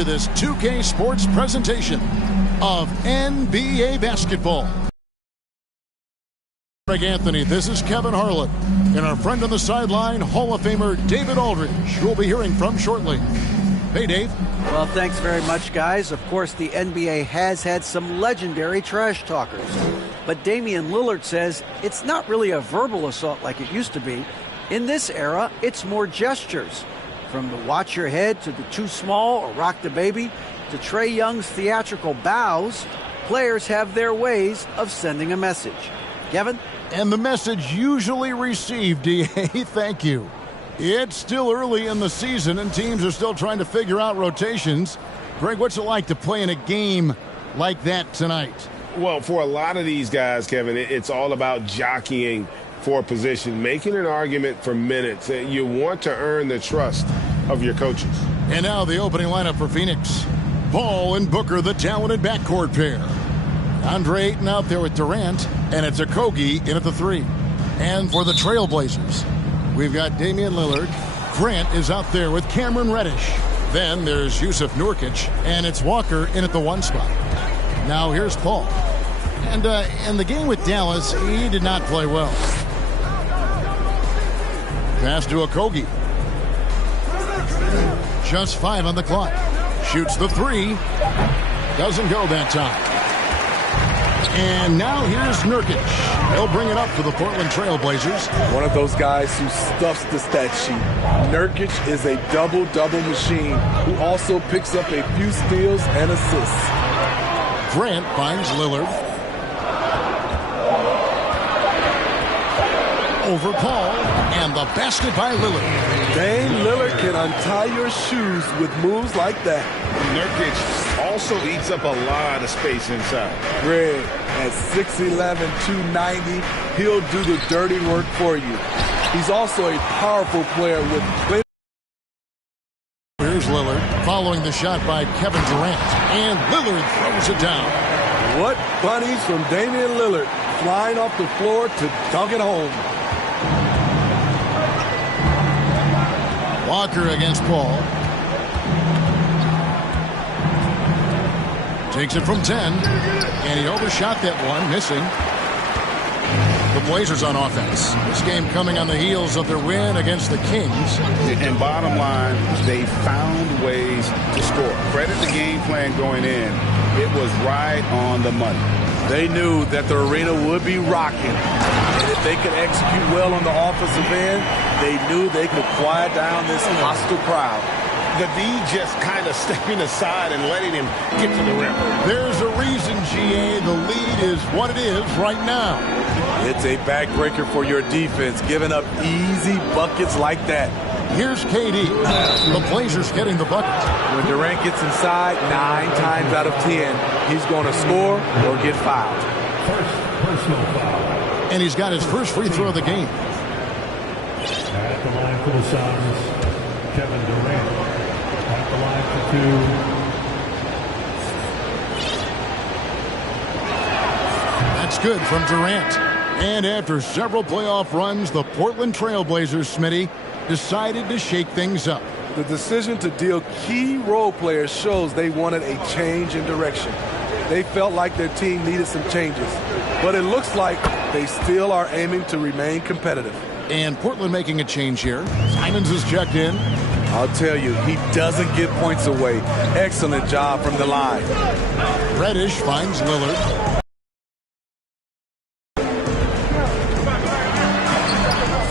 to this 2K Sports presentation of NBA basketball. Greg Anthony, this is Kevin Harlan, and our friend on the sideline, Hall of Famer David Aldridge, who we'll be hearing from shortly. Hey, Dave. Well, thanks very much, guys. Of course, the NBA has had some legendary trash talkers. But Damian Lillard says it's not really a verbal assault like it used to be. In this era, it's more gestures. From the watch your head to the too small or rock the baby to Trae Young's theatrical bows, players have their ways of sending a message. Kevin? And the message usually received, DA, thank you. It's still early in the season, and teams are still trying to figure out rotations. Greg, what's it like to play in a game like that tonight? Well, for a lot of these guys, Kevin, it's all about jockeying for position, making an argument for minutes. You want to earn the trust of your coaches. And now the opening lineup for Phoenix. Paul and Booker, the talented backcourt pair. Andre Ayton out there with Durant, and it's Okogie in at the 3. And for the Trailblazers, we've got Damian Lillard. Grant is out there with Cameron Reddish. Then there's Yusuf Nurkic, and it's Walker in at the 1 spot. Now here's Paul. And in the game with Dallas, he did not play well. Pass to Okogie. Just 5 on the clock. Shoots the 3. Doesn't go that time. And now here's Nurkic. He'll bring it up for the Portland Trailblazers. One of those guys who stuffs the stat sheet. Nurkic is a double-double machine who also picks up a few steals and assists. Grant finds Lillard. Over Paul, and the basket by Lillard. Dame Lillard can untie your shoes with moves like that. Nurkic also eats up a lot of space inside. Greg, at 6'11", 290, he'll do the dirty work for you. He's also a powerful player with plenty. Here's Lillard following the shot by Kevin Durant, and Lillard throws it down. What bunnies from Damian Lillard, flying off the floor to dunk it home. Walker against Paul. Takes it from 10, and he overshot that one, missing. The Blazers on offense. This game coming on the heels of their win against the Kings. And bottom line, they found ways to score. Credit the game plan going in. It was right on the money. They knew that the arena would be rocking. And if they could execute well on the offensive end, they knew they could quiet down this hostile crowd. The D just kind of stepping aside and letting him get to the rim. There's a reason, GA, the lead is what it is right now. It's a backbreaker for your defense, giving up easy buckets like that. Here's KD. The Blazers getting the bucket. When Durant gets inside, 9 times out of 10, he's going to score or get fouled. First personal foul. And he's got his first free throw of the game. At the line for the Suns, Kevin Durant. At the line for 2. That's good from Durant. And after several playoff runs, the Portland Trailblazers, Smitty, decided to shake things up. The decision to deal key role players shows they wanted a change in direction. They felt like their team needed some changes. But it looks like they still are aiming to remain competitive. And Portland making a change here. Simons is checked in. I'll tell you, he doesn't give points away. Excellent job from the line. Reddish finds Lillard.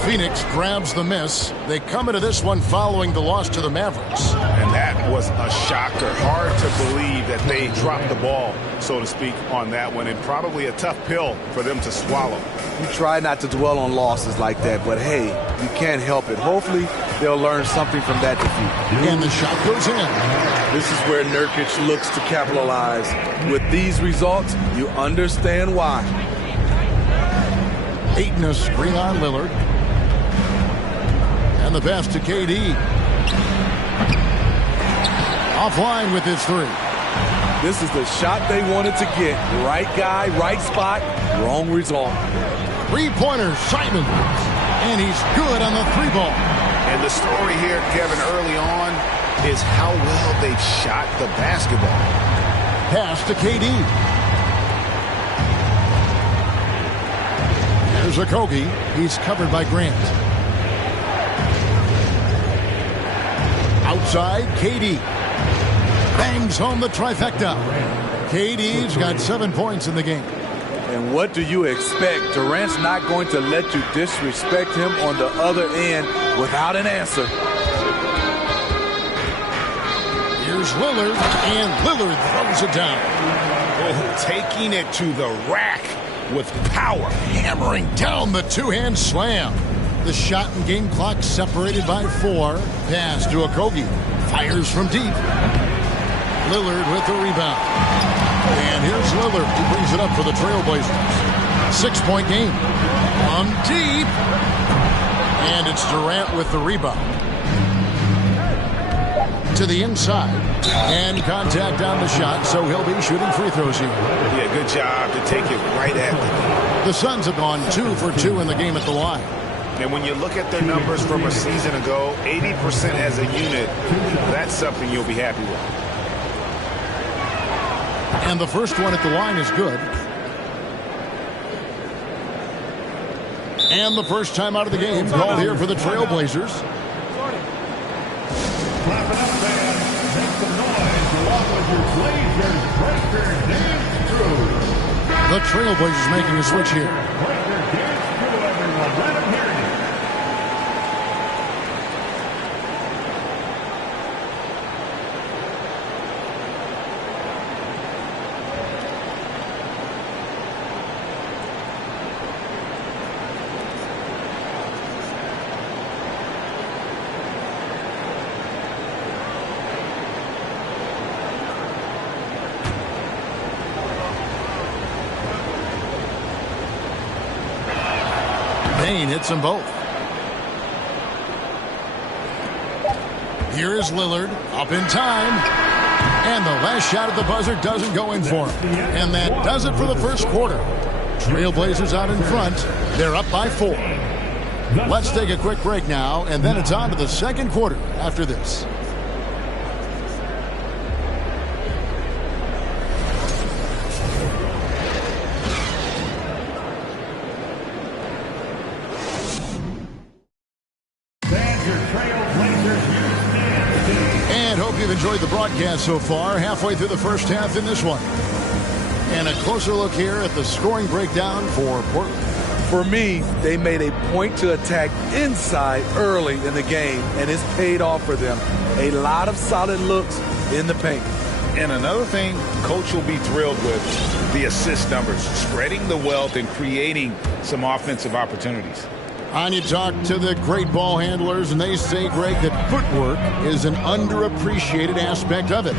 Phoenix grabs the miss. They come into this one following the loss to the Mavericks. And that was a shocker. Hard to believe that they dropped the ball, so to speak, on that one. And probably a tough pill for them to swallow. You try not to dwell on losses like that, but hey, you can't help it. Hopefully, they'll learn something from that defeat. And the shot goes in. This is where Nurkic looks to capitalize. With these results, you understand why. Ayton a screen on Lillard. And the pass to KD. Offline with his 3. This is the shot they wanted to get. Right guy, right spot, wrong result. 3-pointer, Simon. And he's good on the 3 ball. And the story here, Kevin, early on, is how well they've shot the basketball. Pass to KD. There's Okogie. He's covered by Grant. Outside, KD. Bangs home the trifecta. KD's got 7 points in the game. And what do you expect? Durant's not going to let you disrespect him on the other end without an answer. Here's Lillard, and Lillard throws it down. Oh, taking it to the rack with power. Hammering down the two-hand slam. The shot and game clock separated by 4. Pass to Okogie. Fires from deep. Lillard with the rebound. And here's Lillard. He brings it up for the Trailblazers. 6-point game. From deep. And it's Durant with the rebound. To the inside. And contact on the shot, so he'll be shooting free throws here. Yeah, good job to take it right at them. The Suns have gone 2 for 2 in the game at the line. And when you look at their numbers from a season ago, 80% as a unit, that's something you'll be happy with. And the first one at the line is good. And the first time out of the game called here for the Trailblazers. Clap it up, fans. Make some noise along with your Blazers breaker dance crew. The Trailblazers making a switch here. Breaker dance crew, everyone. Let them hear you. Hits them both. Here is Lillard up in time. And the last shot at the buzzer doesn't go in for him. And that does it for the first quarter. Trailblazers out in front. They're up by 4. Let's take a quick break now, and then it's on to the second quarter after this. Enjoyed the broadcast so far, halfway through the first half in this one. And a closer look here at the scoring breakdown for Portland. For me, they made a point to attack inside early in the game, and it's paid off for them. A lot of solid looks in the paint. And another thing Coach will be thrilled with, the assist numbers, spreading the wealth and creating some offensive opportunities. On you talk to the great ball handlers, and they say, Greg, that footwork is an underappreciated aspect of it.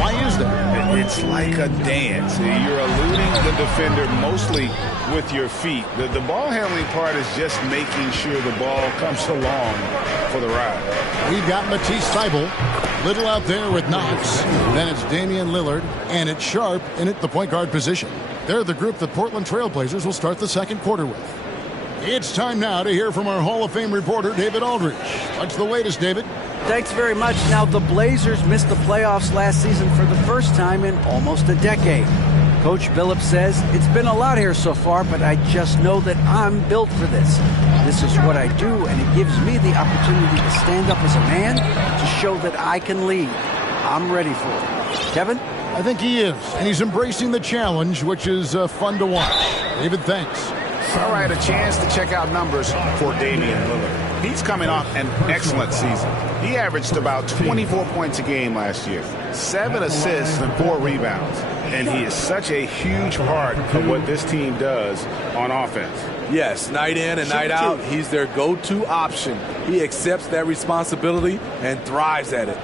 Why is that? It's like a dance. You're eluding the defender mostly with your feet. The ball handling part is just making sure the ball comes along for the ride. We've got Matisse Thybulle, Little out there with Knox. Then it's Damian Lillard, and it's Sharp in at the point guard position. They're the group that Portland Trailblazers will start the second quarter with. It's time now to hear from our Hall of Fame reporter, David Aldridge. What's the latest, David? Thanks very much. Now, the Blazers missed the playoffs last season for the first time in almost a decade. Coach Billups says, it's been a lot here so far, but I just know that I'm built for this. This is what I do, and it gives me the opportunity to stand up as a man to show that I can lead. I'm ready for it. Kevin? I think he is, and he's embracing the challenge, which is fun to watch. David, thanks. All right, a chance to check out numbers for Damian Lillard. He's coming off an excellent season. He averaged about 24 points a game last year, 7 assists and 4 rebounds. And he is such a huge part of what this team does on offense. Yes, night in and night out, he's their go-to option. He accepts that responsibility and thrives at it.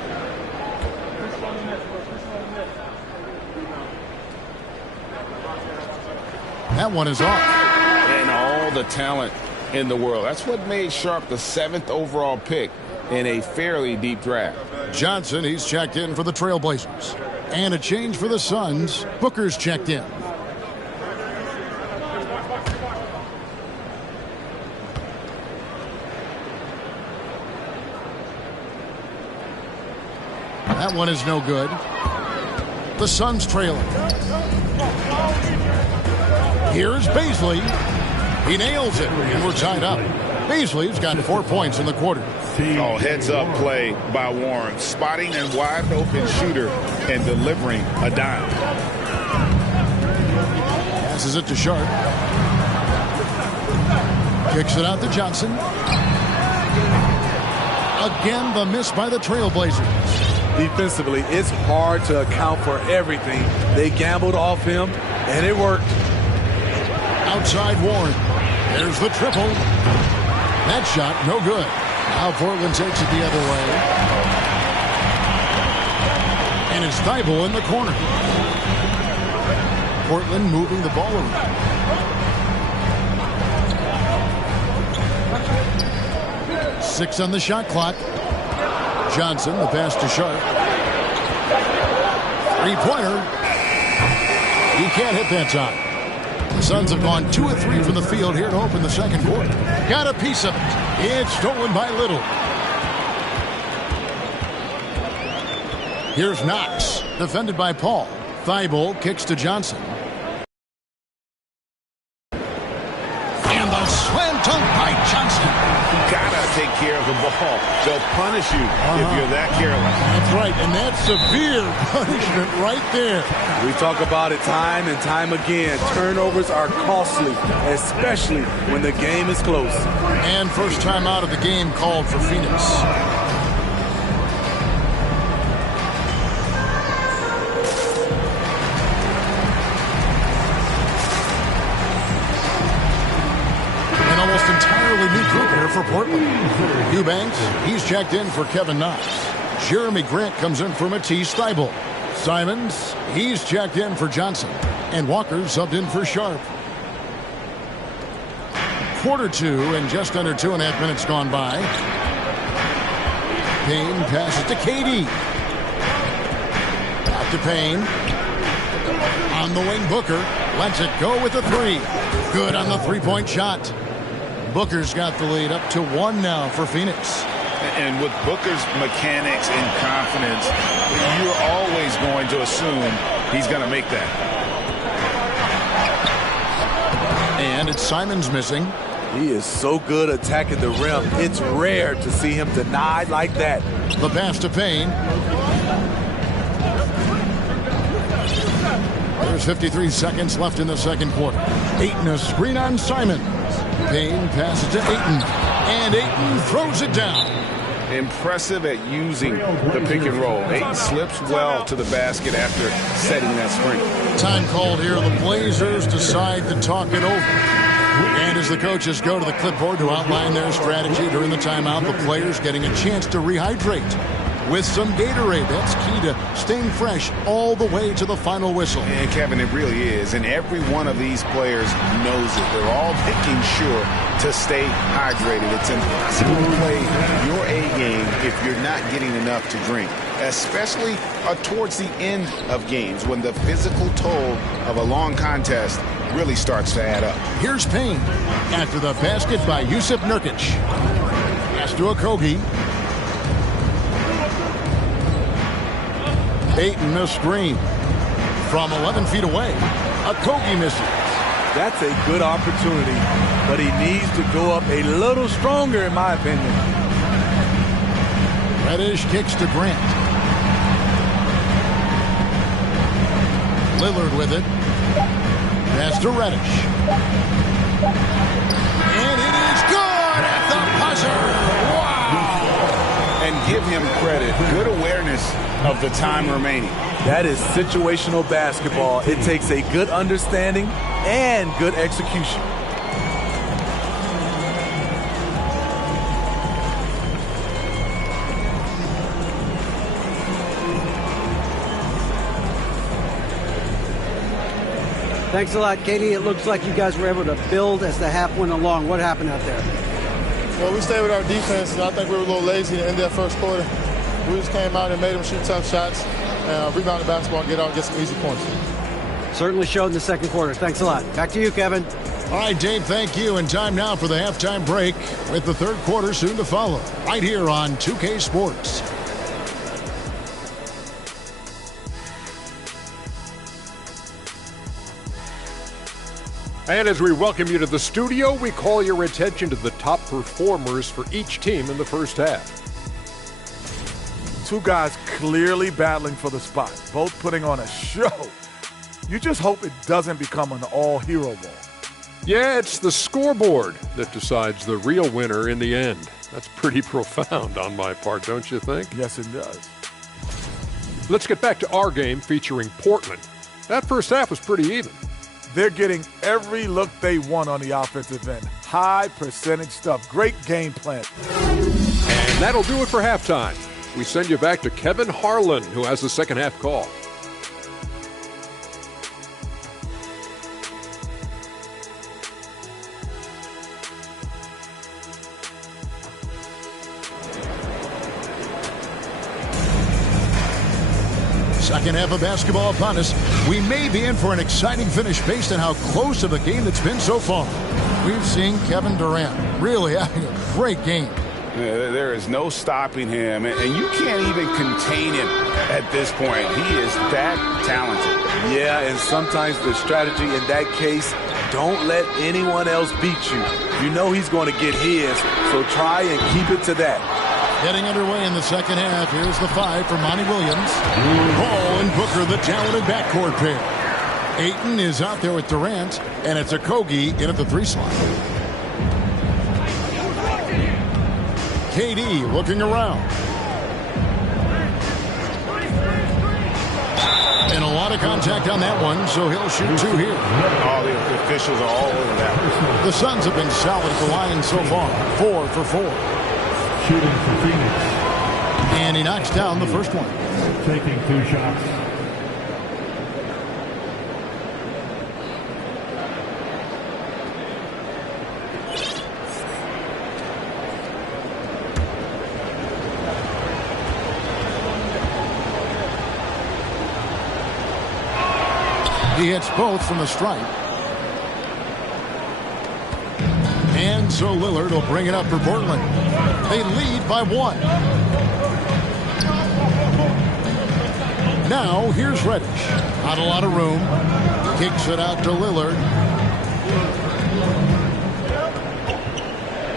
That one is off. And all the talent in the world. That's what made Sharp the 7th overall pick in a fairly deep draft. Johnson, he's checked in for the Trailblazers. And a change for the Suns. Booker's checked in. one is no good. The Suns trailing. Here's Beasley. He nails it, and we're tied up. Beasley's got 4 points in the quarter. Oh, heads-up play by Warren. Spotting a wide-open shooter and delivering a dime. Passes it to Sharp. Kicks it out to Johnson. Again, the miss by the Trailblazers. Defensively, it's hard to account for everything. They gambled off him, and it worked. Outside Warren. There's the triple. That shot, no good. Now Portland takes it the other way. And it's Thibault in the corner. Portland moving the ball around. Six on the shot clock. Johnson, the pass to Sharp. Three-pointer. He can't hit that time. The Suns have gone 2 of 3 from the field here to open the second quarter. Got a piece of it. It's stolen by Little. Here's Knox, defended by Paul. Thibault kicks to Johnson. And the slam dunk by Johnson. Gotta take care of the ball. They'll punish you if you're that careless. That's right, and that's severe punishment right there. We talk about it time and time again. Turnovers are costly, especially when the game is close. And first time out of the game called for Phoenix. New group here for Portland. Eubanks, he's checked in for Kevin Knox. Jeremy Grant comes in for Matisse Thybulle. Simons, he's checked in for Johnson. And Walker subbed in for Sharp. Quarter 2 and just under 2.5 minutes gone by. Payne passes to KD. Out to Payne. On the wing, Booker lets it go with a 3. Good on the three-point shot. Booker's got the lead up to 1 now for Phoenix. And with Booker's mechanics and confidence, you're always going to assume he's going to make that. And it's Simons missing. He is so good attacking the rim. It's rare to see him denied like that. The pass to Payne. There's 53 seconds left in the second quarter. Ayton a screen on Simons. Payne passes to Ayton, and Ayton throws it down. Impressive at using the pick and roll. Ayton slips well to the basket after setting that screen. Time called here. The Blazers decide to talk it over. And as the coaches go to the clipboard to outline their strategy during the timeout, the players getting a chance to rehydrate with some Gatorade. That's key to staying fresh all the way to the final whistle. And Kevin, it really is. And every one of these players knows it. They're all making sure to stay hydrated. It's impossible to play your A game if you're not getting enough to drink, especially towards the end of games when the physical toll of a long contest really starts to add up. Here's Payne after the basket by Jusuf Nurkic. Pass to Okogie. Ayton a screen from 11 feet away. Okogie misses. That's a good opportunity, but he needs to go up a little stronger, in my opinion. Reddish kicks to Grant. Lillard with it. Pass to Reddish. And it is good at the buzzer. Wow! And give him credit. Good awareness of the time remaining. That is situational basketball. It takes a good understanding and good execution. Thanks a lot, Katie. It looks like you guys were able to build as the half went along. What happened out there? Well, we stayed with our defense, and I think we were a little lazy at the end of that first quarter. We just came out and made them shoot tough shots, rebound the basketball, get out and get some easy points. Certainly showed in the second quarter. Thanks a lot. Back to you, Kevin. All right, Dave, thank you. And time now for the halftime break with the third quarter soon to follow right here on 2K Sports. And as we welcome you to the studio, we call your attention to the top performers for each team in the first half. Two guys clearly battling for the spot, both putting on a show. You just hope it doesn't become an all-hero ball. Yeah, it's the scoreboard that decides the real winner in the end. That's pretty profound on my part, don't you think? Yes, it does. Let's get back to our game featuring Portland. That first half was pretty even. They're getting every look they want on the offensive end. High percentage stuff. Great game plan. And that'll do it for halftime. We send you back to Kevin Harlan, who has the second half call. Second half of basketball upon us. We may be in for an exciting finish based on how close of a game it's been so far. We've seen Kevin Durant really having a great game. Yeah, there is no stopping him, and you can't even contain him at this point. He is that talented. Yeah, and sometimes the strategy in that case, don't let anyone else beat you. You know he's going to get his, so try and keep it to that. Getting underway in the second half. Here's the 5 for Monty Williams. Ball and Booker, the talented backcourt pair. Ayton is out there with Durant, and it's Okogie in at the 3 slot. KD looking around. And a lot of contact on that one, so he'll shoot 2 here. All the officials are all over that. The Suns have been solid at the line so far. 4 for 4. Shooting for Phoenix. And he knocks down the first one. Taking 2 shots. He hits both from the stripe. And so Lillard will bring it up for Portland. They lead by 1. Now here's Reddish. Not a lot of room. Kicks it out to Lillard.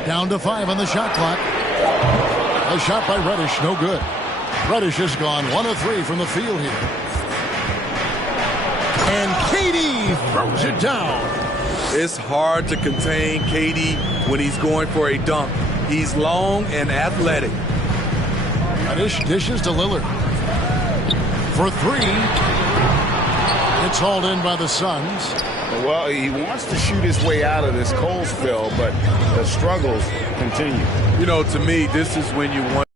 Down to 5 on the shot clock. A shot by Reddish, no good. Reddish has gone 1 of 3 from the field here. And KD throws it down. It's hard to contain KD when he's going for a dunk. He's long and athletic. Reddish dishes to Lillard. For 3. It's hauled in by the Suns. Well, he wants to shoot his way out of this cold spell, but the struggles continue. You know, to me, this is when you want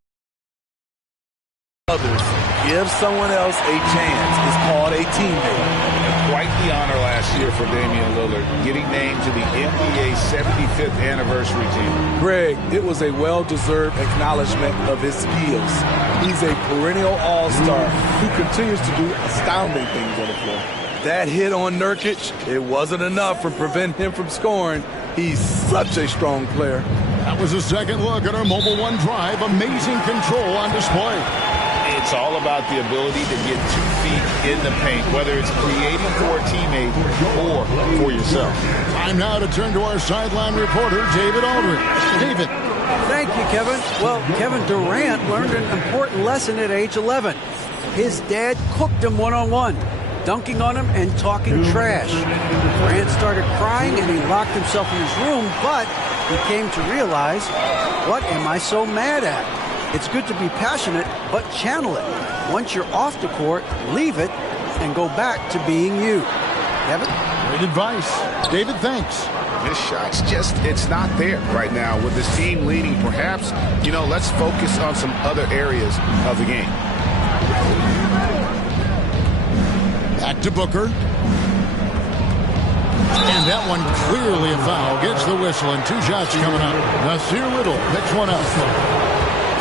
others. Give someone else a chance. It's called a teammate. Quite the honor last year for Damian Lillard, getting named to the NBA 75th anniversary team. Greg, it was a well-deserved acknowledgement of his skills. He's a perennial all-star who continues to do astounding things on the floor. That hit on Nurkic, it wasn't enough to prevent him from scoring. He's such a strong player. That was a second look at our Mobile One drive. Amazing control on display. It's all about the ability to get 2 feet in the paint, whether it's creating for a teammate or for yourself. Time now to turn to our sideline reporter, David Aldridge. David. Thank you, Kevin. Well, Kevin Durant learned an important lesson at age 11. His dad cooked him one-on-one, dunking on him and talking trash. Durant started crying and he locked himself in his room, but he came to realize, what am I so mad at? It's good to be passionate, but channel it. Once you're off the court, leave it and go back to being you. Kevin? Great advice. David, thanks. This shot's just, it's not there right now with this team leading. Perhaps, let's focus on some other areas of the game. Back to Booker. And that one clearly a foul. Gets the whistle and 2 shots coming up. Nasir Little picks one up.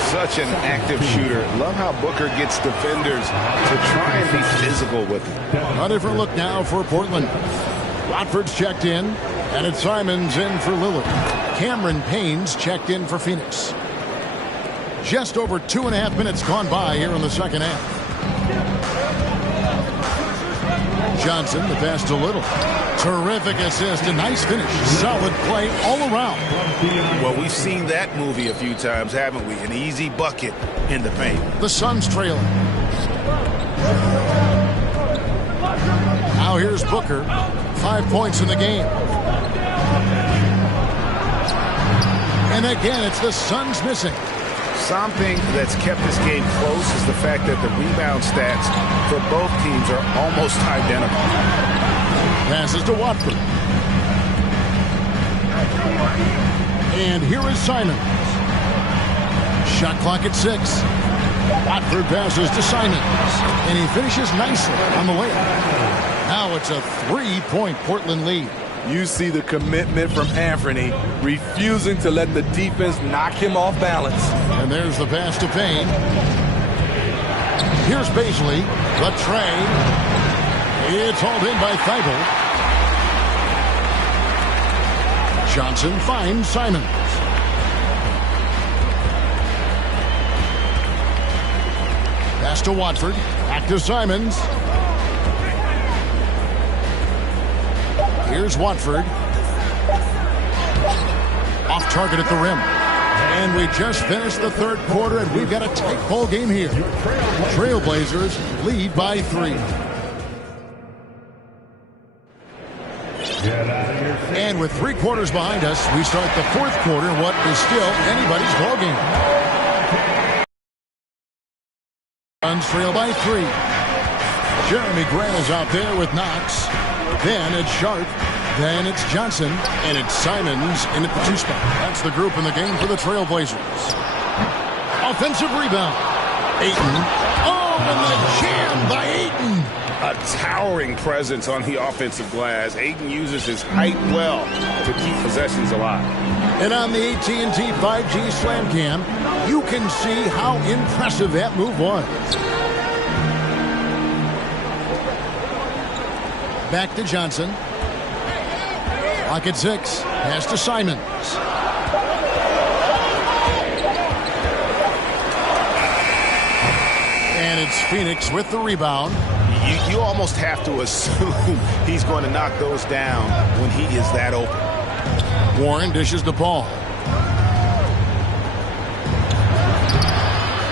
Such an active shooter. Love how Booker gets defenders to try and be physical with him. A different look now for Portland. Watford's checked in, and it's Simons in for Lillard. Cameron Payne's checked in for Phoenix. Just over 2.5 minutes gone by here in the second half. Johnson, the pass to Little. Terrific assist, a nice finish. Solid play all around. Well, we've seen that movie a few times, haven't we? An easy bucket in the paint. The Suns trailing. Now here's Booker. 5 points in the game. And again, it's the Suns missing. Something that's kept this game close is the fact that the rebound stats for both teams are almost identical. Passes to Watford. And here is Simons. Shot clock at 6. Watford passes to Simons. And he finishes nicely on the way. Now it's a 3-point Portland lead. You see the commitment from Anthony, refusing to let the defense knock him off balance. And there's the pass to Payne. Here's Baisley. The tray. It's hauled in by Thibault. Johnson finds Simons. Pass to Watford. Back to Simons. Here's Watford. Off target at the rim. And we just finished the third quarter, and we've got a tight ball game here. Trailblazers lead by 3. And with 3 quarters behind us, we start the fourth quarter in what is still anybody's ball game. Suns trail by 3. Jeremy Grant is out there with Knox. Then it's Sharp. Then it's Johnson. And it's Simons in at the 2 spot. That's the group in the game for the Trailblazers. Offensive rebound. Ayton. Oh, and the jam by Ayton. A towering presence on the offensive glass. Ayton uses his height well to keep possessions alive. And on the AT&T 5G Slam Cam, you can see how impressive that move was. Back to Johnson. Clock at 6. Pass to Simons. And it's Phoenix with the rebound. You almost have to assume he's going to knock those down when he is that open. Warren dishes the ball.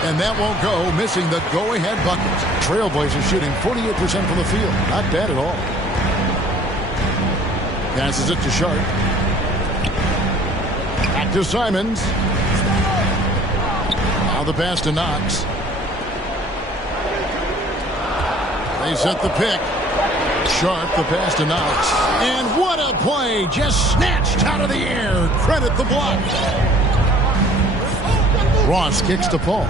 And that won't go, missing the go-ahead bucket. Trailblazers shooting 48% from the field. Not bad at all. Passes it to Sharp. Back to Simons. Now the pass to Knox. They set the pick. Sharp, the pass to Knox. And what a play! Just snatched out of the air. Credit the block. Ross kicks to Paul.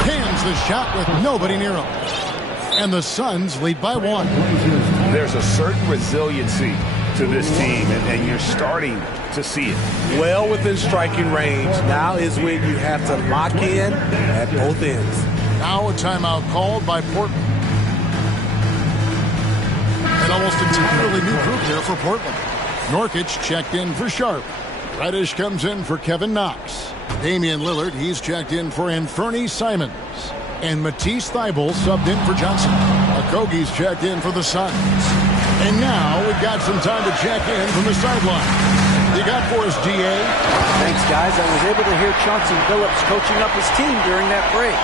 Pans the shot with nobody near him. And the Suns lead by 1. There's a certain resiliency to this team, and you're starting to see it. Well within striking range. Now is when you have to lock in at both ends. Now a timeout called by Portland. An almost entirely new group here for Portland. Nurkic checked in for Sharp. Reddish comes in for Kevin Knox. Damian Lillard, he's checked in for Anthony Simons. And Matisse Thybulle subbed in for Johnson. Okogie's checked in for the Suns. And now we've got some time to check in from the sideline. You got for us, DA? Thanks, guys. I was able to hear Chauncey Billups coaching up his team during that break.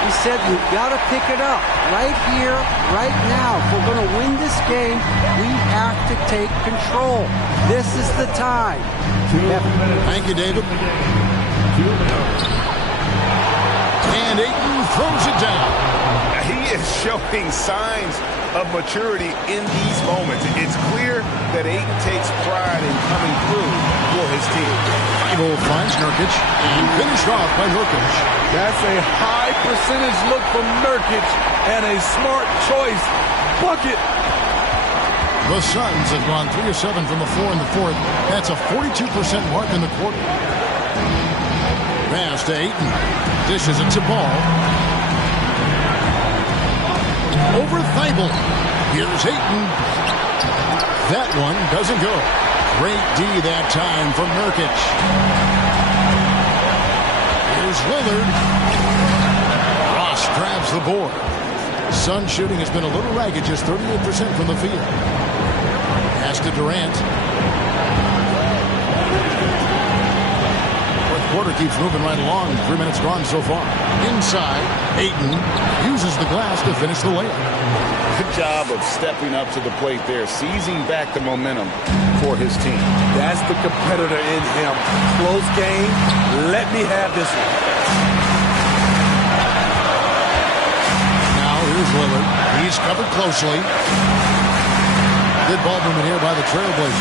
He said, we've got to pick it up right here, right now. If we're going to win this game, we have to take control. This is the time. Thank you, David. And Ayton throws it down. He is showing signs of maturity in these moments. It's clear that Ayton takes pride in coming through for his team. Thibault finds Nurkic and finished off by Nurkic. That's a high percentage look from Nurkic and a smart choice. Bucket. The Suns have gone 3 of 7 from the floor in the fourth. That's a 42% mark in the quarter. Pass to Ayton. Dishes it to Ball. Over Thibault. Here's Ayton. That one doesn't go. Great D that time from Nurkic. Here's Lillard. Ross grabs the board. Sun shooting has been a little ragged, just 38% from the field. Pass to Durant. Fourth quarter keeps moving right along. 3 minutes gone so far. Inside, Ayton uses the glass to finish the layup. Good job of stepping up to the plate there, seizing back the momentum for his team. That's the competitor in him. Close game. Let me have this one. Now here's Lillard. He's covered closely. Good ball movement here by the Trailblazers.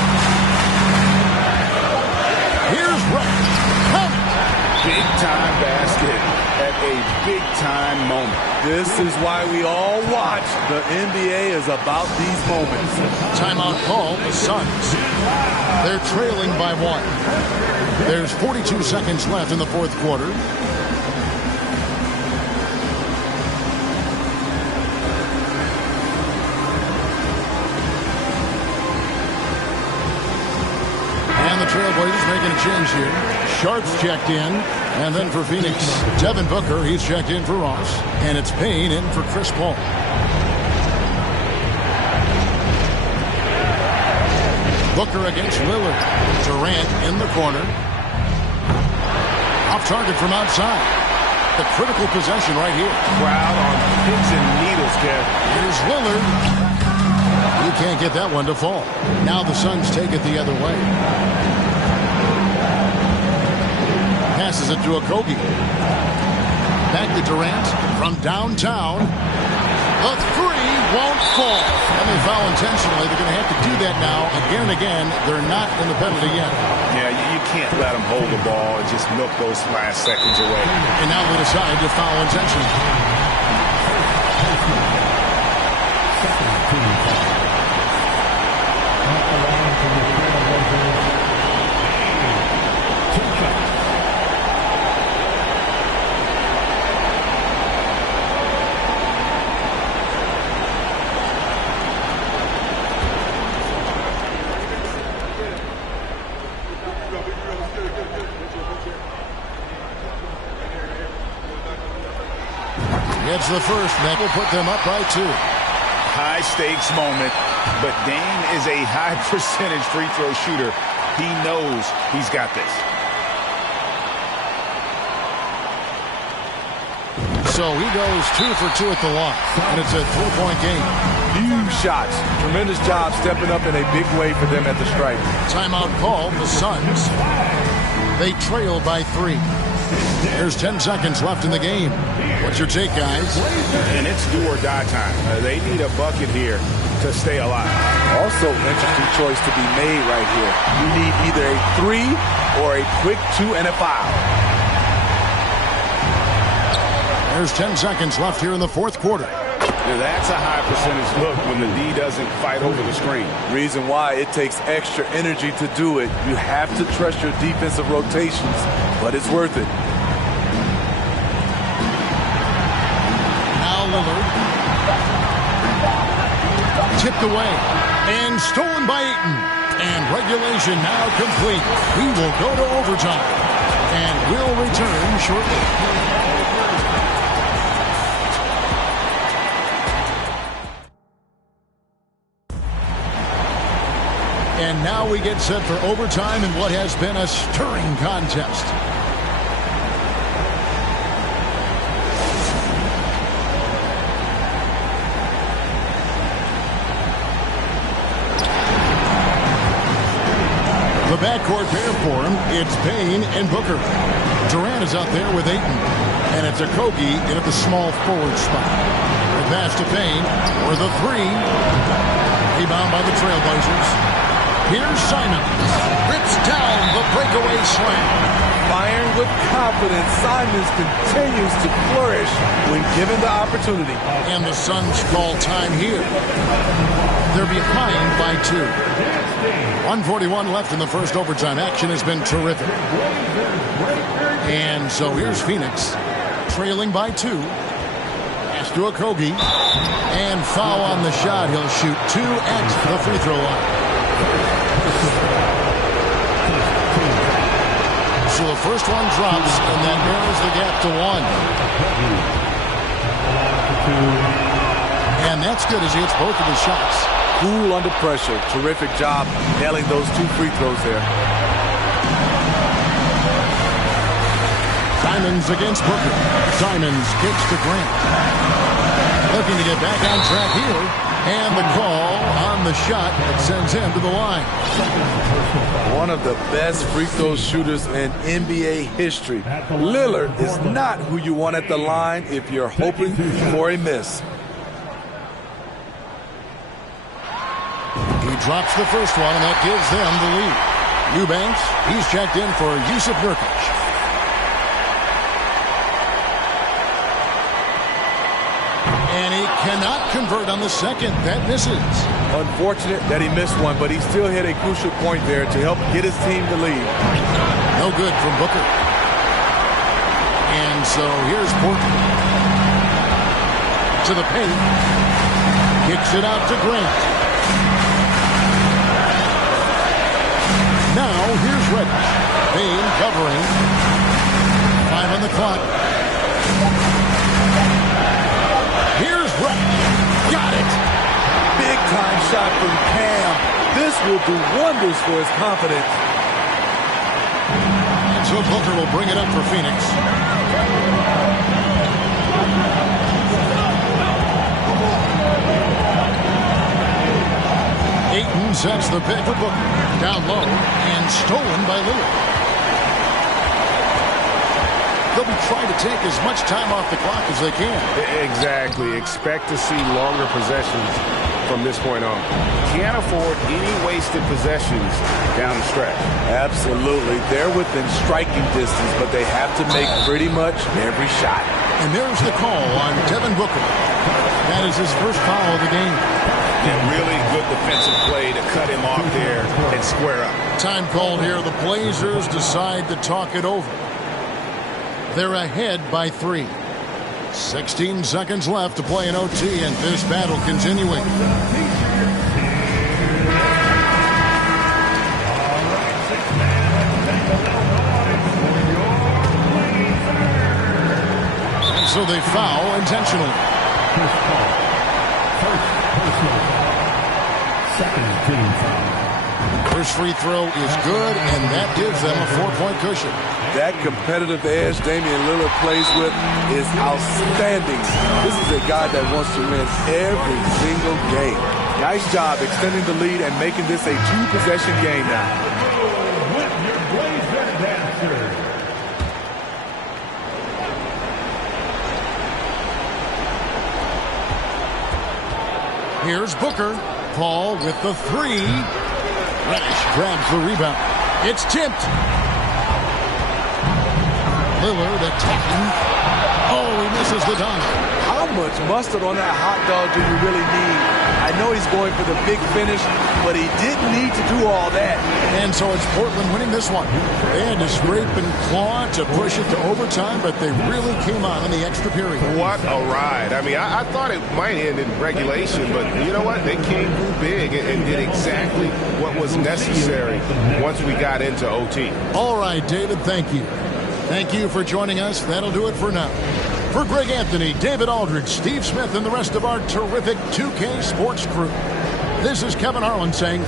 Here's Wright. Big-time basket at a big-time moment. This is why we all watch. The NBA is about these moments. Timeout call, the Suns. They're trailing by 1. There's 42 seconds left in the fourth quarter. And the Trailblazers making a change here. Sharp's checked in. And then for Phoenix, Devin Booker, he's checked in for Ross. And it's Payne in for Chris Paul. Booker against Lillard. Durant in the corner. Off target from outside. The critical possession right here. Crowd on pins and needles, Kev. Here's Lillard. He can't get that one to fall. Now the Suns take it the other way. Passes it to Okogie. Back to Durant from downtown. The three won't fall. And they foul intentionally. They're going to have to do that now again and again. They're not in the penalty yet. Yeah, you can't let them hold the ball and just milk those last seconds away. And now they decide to foul intentionally. It's the first. That will put them up by 2. High stakes moment, but Dame is a high percentage free throw shooter. He knows he's got this. So he goes 2 for 2 at the line, and it's a 3-point game. Huge shots. Tremendous job stepping up in a big way for them at the stripe. Timeout call, the Suns. They trail by 3. There's 10 seconds left in the game. What's your take, guys? And it's do or die time. They need a bucket here to stay alive. Also, interesting choice to be made right here. You need either a 3 or a quick 2 and a foul. There's 10 seconds left here in the fourth quarter. Now that's a high percentage look when the D doesn't fight over the screen. Reason why it takes extra energy to do it. You have to trust your defensive rotations, but it's worth it. Now Lillard. Tipped away and stolen by Ayton. And regulation now complete. We will go to overtime and we'll return shortly. And now we get set for overtime in what has been a stirring contest. The backcourt pair for him, it's Payne and Booker. Durant is out there with Ayton. And it's Okogie in at the small forward spot. The pass to Payne for the 3. Rebound by the Trailblazers. Here's Simon. Rips down the breakaway slam. Firing with confidence, Simons continues to flourish when given the opportunity. And the Suns call time here. They're behind by 2. 1:41 left in the first overtime. Action has been terrific. And so here's Phoenix, trailing by 2. Pass to Okogie. And foul on the shot. He'll shoot 2 at the free throw line. So the first one drops, and that narrows the gap to 1. And that's good as he hits both of his shots. Cool under pressure. Terrific job nailing those 2 free throws there. Simons against Booker. Simons kicks to Grant. Looking to get back on track here. And the call on the shot that sends him to the line. One of the best free throw shooters in NBA history. Lillard is not who you want at the line if you're hoping for a miss. He drops the first one, and that gives them the lead. Eubanks, he's checked in for Yusuf Nurkic. And he cannot convert on the second. That misses. Unfortunate that he missed one, but he still hit a crucial point there to help get his team the lead. No good from Booker. And so here's Portland. To the paint. Kicks it out to Grant. Now here's Reddish. Payne covering. 5 on the clock. Here's Reddish. Got it. Big time shot from Cam. This will do wonders for his confidence. And so Booker will bring it up for Phoenix. Ayton sets the pick for Booker. Down low and stolen by Lillard. They'll be trying to take as much time off the clock as they can. Exactly. Expect to see longer possessions from this point on. Can't afford any wasted possessions down the stretch. Absolutely. They're within striking distance, but they have to make pretty much every shot. And there's the call on Devin Booker. That is his first foul of the game. And really good defensive play to cut him off there and square up. Time called here. The Blazers decide to talk it over. They're ahead by 3. 16 seconds left to play in OT, and this battle continuing. And so they foul intentionally. Second team foul. First free throw is good, and that gives them a 4-point cushion. That competitive edge Damian Lillard plays with is outstanding. This is a guy that wants to win every single game. Nice job extending the lead and making this a 2-possession game now. With your Blazer dancers. Here's Booker. Paul with the 3. Reddish grabs the rebound. It's tipped. Lillard attacking. Oh, he misses the dunk. How much mustard on that hot dog do you really need? I know he's going for the big finish, but he didn't need to do all that. And so it's Portland winning this one. They had to scrape and claw to push it to overtime, but they really came on in the extra period. What a ride. I mean, I thought it might end in regulation, but you know what? They came through big and did exactly what was necessary once we got into OT. All right, David, thank you. Thank you for joining us. That'll do it for now. For Greg Anthony, David Aldridge, Steve Smith, and the rest of our terrific 2K Sports crew, this is Kevin Harlan saying